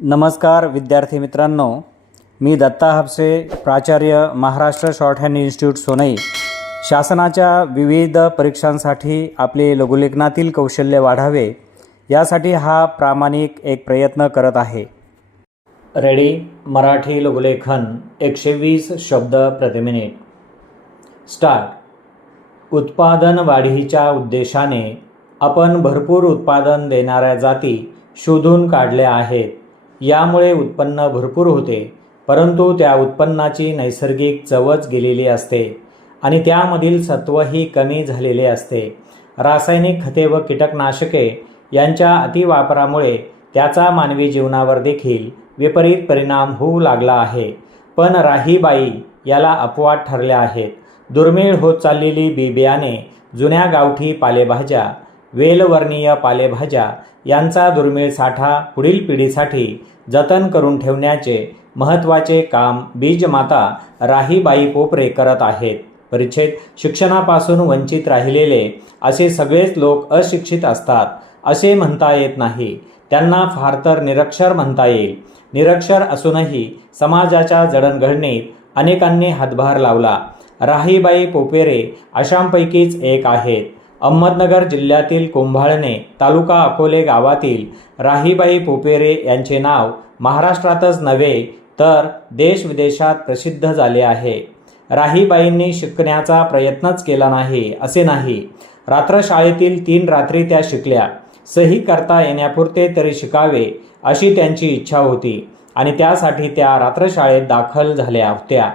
नमस्कार विद्यार्थी मित्रांनो, मी दत्ता हापसे, प्राचार्य, महाराष्ट्र शॉर्टहँड इन्स्टिट्यूट सोनई. शासनाच्या विविध परीक्षांसाठी आपले लघुलेखनातील कौशल्य वाढावे यासाठी हा प्रामाणिक एक प्रयत्न करत आहे. रेडी मराठी लघुलेखन 120 शब्द प्रति मिनिट. स्टार्ट. उत्पादन वाढीच्या उद्देशाने आपण भरपूर उत्पादन देणाऱ्या जाती शोधून काढल्या आहेत. यामुळे उत्पन्न भरपूर होते, परंतु त्या उत्पन्नाची नैसर्गिक चवच गेलेली असते आणि त्यामधील सत्वही कमी झालेले असते. रासायनिक खते व कीटकनाशके यांच्या अतिवापरामुळे त्याचा मानवी जीवनावर देखील विपरीत परिणाम होऊ लागला आहे. पण राहीबाई याला अपवाद ठरल्या आहेत. दुर्मिळ होत चाललेली बी बियाणे, जुन्या गावठी पालेभाज्या, वेलवर्णीय पालेभाज्या यांचा दुर्मिळ साठा पुढील पिढीसाठी जतन करून ठेवण्याचे महत्त्वाचे काम बीजमाता राहीबाई पोपरे करत आहेत. परिच्छेद. शिक्षणापासून वंचित राहिलेले असे सगळेच लोक अशिक्षित असतात असे म्हणता येत नाही. त्यांना फार तर निरक्षर म्हणता येईल. निरक्षर असूनही समाजाच्या जडणघडणीत अनेकांनी हातभार लावला. राहीबाई पोपेरे अशांपैकीच एक आहेत. अहमदनगर जिल्ह्यातील कुंभाळणे तालुका अकोले गावातील राहीबाई पोपेरे यांचे नाव महाराष्ट्रातच नव्हे तर देशविदेशात प्रसिद्ध झाले आहे. राहीबाईंनी शिकण्याचा प्रयत्नच केला नाही असे नाही. रात्रशाळेतील 3 रात्री त्या शिकल्या. सही करता येण्यापुरते तरी शिकावे अशी त्यांची इच्छा होती आणि त्यासाठी त्या रात्रशाळेत दाखल झाल्या होत्या.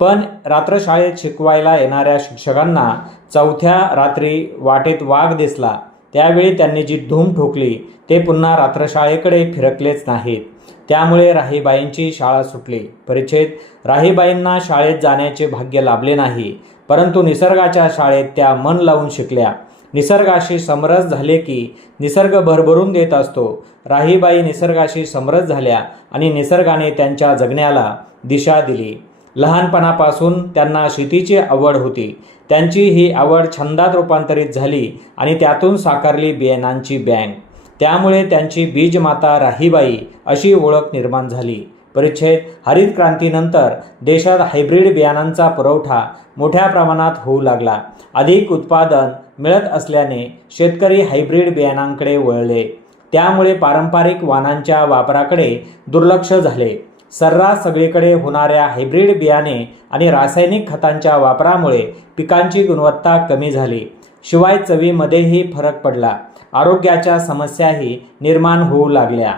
पण रात्रशाळेत शिकवायला येणाऱ्या शिक्षकांना 4थ्या रात्री वाटेत वाघ दिसला. त्यावेळी त्यांनी जी धूम ठोकली ते पुन्हा रात्रशाळेकडे फिरकलेच नाहीत. त्यामुळे राहीबाईंची शाळा सुटली. परिच्छेद. राहीबाईंना शाळेत जाण्याचे भाग्य लाभले नाही, परंतु निसर्गाच्या शाळेत त्या मन लावून शिकल्या. निसर्गाशी समरस झाले की निसर्ग भरभरून देत असतो. राहीबाई निसर्गाशी समरस झाल्या आणि निसर्गाने त्यांच्या जगण्याला दिशा दिली. लहानपणापासून त्यांना शेतीची आवड होती. त्यांची ही आवड छंदात रूपांतरित झाली आणि त्यातून साकारली बियाणांची बँक. त्यामुळे त्यांची बीजमाता राहीबाई अशी ओळख निर्माण झाली. परिच्छेद. हरित क्रांतीनंतर देशात हायब्रिड बियाणांचा पुरवठा मोठ्या प्रमाणात होऊ लागला. अधिक उत्पादन मिळत असल्याने शेतकरी हायब्रिड बियाणांकडे वळले. त्यामुळे पारंपरिक वाणांच्या वापराकडे दुर्लक्ष झाले. सर्रास सगळीकडे होणाऱ्या हायब्रिड बियाणे आणि रासायनिक खतांच्या वापरामुळे पिकांची गुणवत्ता कमी झाली. शिवाय चवीमध्येही फरक पडला. आरोग्याच्या समस्याही निर्माण होऊ लागल्या.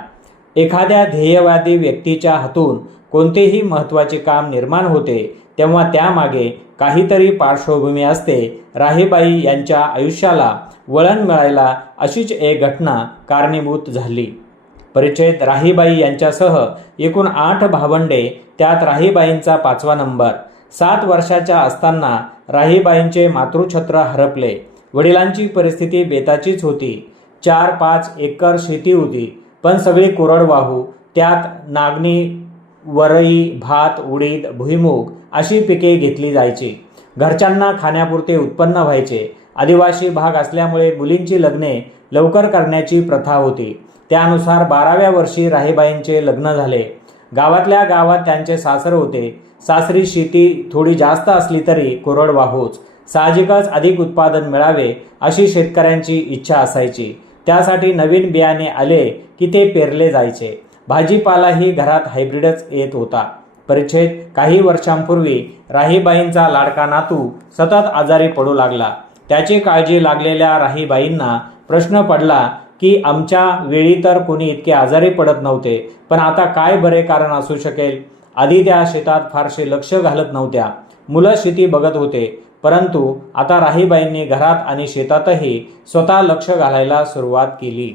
एखाद्या ध्येयवादी व्यक्तीच्या हातून कोणतेही महत्त्वाचे काम निर्माण होते तेव्हा त्यामागे काहीतरी पार्श्वभूमी असते. राहीबाई यांच्या आयुष्याला वळण मिळायला अशीच एक घटना कारणीभूत झाली. परिच्छेद. राहीबाई यांच्यासह एकूण 8 भावंडे, त्यात राहीबाईंचा 5वा नंबर. 7 वर्षाच्या असताना राहीबाईंचे मातृछत्र हरपले. वडिलांची परिस्थिती बेताचीच होती. 4-5 एकर शेती होती, पण सगळी कोरडवाहू. त्यात नागणी, वरई, भात, उडीद, भुईमूग अशी पिके घेतली जायची. घरच्यांना खाण्यापुरते उत्पन्न व्हायचे. आदिवासी भाग असल्यामुळे मुलींची लग्ने लवकर करण्याची प्रथा होती. त्यानुसार 12व्या वर्षी राहीबाईंचे लग्न झाले. गावातल्या गावात त्यांचे सासर होते. सासरी शेती थोडी जास्त असली तरी कोरडवाहूच. साहजिकच अधिक उत्पादन मिळावे अशी शेतकऱ्यांची इच्छा असायची. त्यासाठी नवीन बियाणे आले की ते पेरले जायचे. भाजीपालाही घरात हायब्रिडच येत होता. परिच्छेद. काही वर्षांपूर्वी राहीबाईंचा लाडका नातू सतत आजारी पडू लागला. त्याची काळजी लागलेल्या राहीबाईंना प्रश्न पडला की आमच्या वेळी तर कोणी इतके आजारी पडत नव्हते, पण आता काय बरे कारण असू शकेल. आधी त्या शेतात फारसे लक्ष घालत नव्हत्या. मुलं शेती बघत होते, परंतु आता राहीबाईंनी घरात आणि शेतातही स्वतः लक्ष घालायला सुरुवात केली.